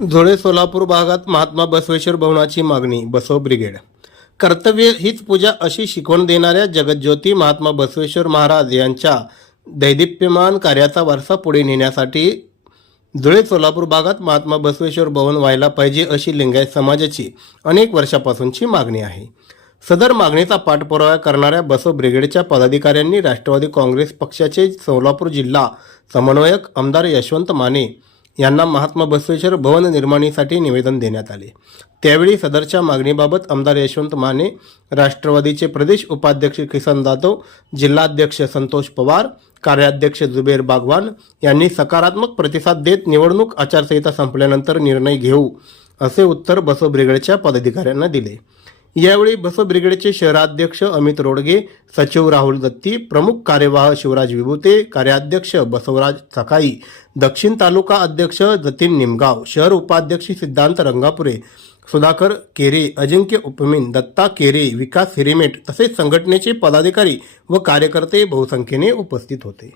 धुळे सोलापूर भागात महात्मा बसवेश्वर भवनाची मागणी बसव ब्रिगेड. कर्तव्य हीच पूजा अशी शिकवण देणाऱ्या जगज्योती महात्मा बसवेश्वर महाराज यांच्या दैदिप्यमान कार्याचा वारसा पुढे नेण्यासाठी धुळे सोलापूर भागात महात्मा बसवेश्वर भवन व्हायला पाहिजे अशी लिंगायत समाजाची अनेक वर्षापासूनची मागणी आहे. सदर मागणीचा पाठपुरावा करणाऱ्या बसव ब्रिगेडच्या पदाधिकाऱ्यांनी राष्ट्रवादी काँग्रेस पक्षाचे सोलापूर जिल्हा समन्वयक आमदार यशवंत माने यांना महात्मा बसवेश्वर भवन निर्माणीसाठी निवेदन देण्यात आले. त्यावेळी सदरच्या मागणीबाबत आमदार यशवंत माने राष्ट्रवादीचे प्रदेश उपाध्यक्ष किसन जाधव जिल्हाध्यक्ष संतोष पवार कार्याध्यक्ष जुबेर बागवान यांनी सकारात्मक प्रतिसाद देत निवडणूक आचारसंहिता संपल्यानंतर निर्णय घेऊ असे उत्तर बसव ब्रिगेडच्या पदाधिकाऱ्यांना दिले. यावेळी बस ब्रिगेडचे शहराध्यक्ष अमित रोडगे सचिव राहुल दत्ती प्रमुख कार्यवाह शिवराज विभूते कार्याध्यक्ष बसवराज सकाई दक्षिण तालुका अध्यक्ष जतीन निमगाव शहर उपाध्यक्ष सिद्धांत रंगापुरे सुधाकर केरे अजिंक्य उपमीन दत्ता केरे विकास हिरेमेट तसेच संघटनेचे पदाधिकारी व कार्यकर्ते बहुसंख्येने उपस्थित होते.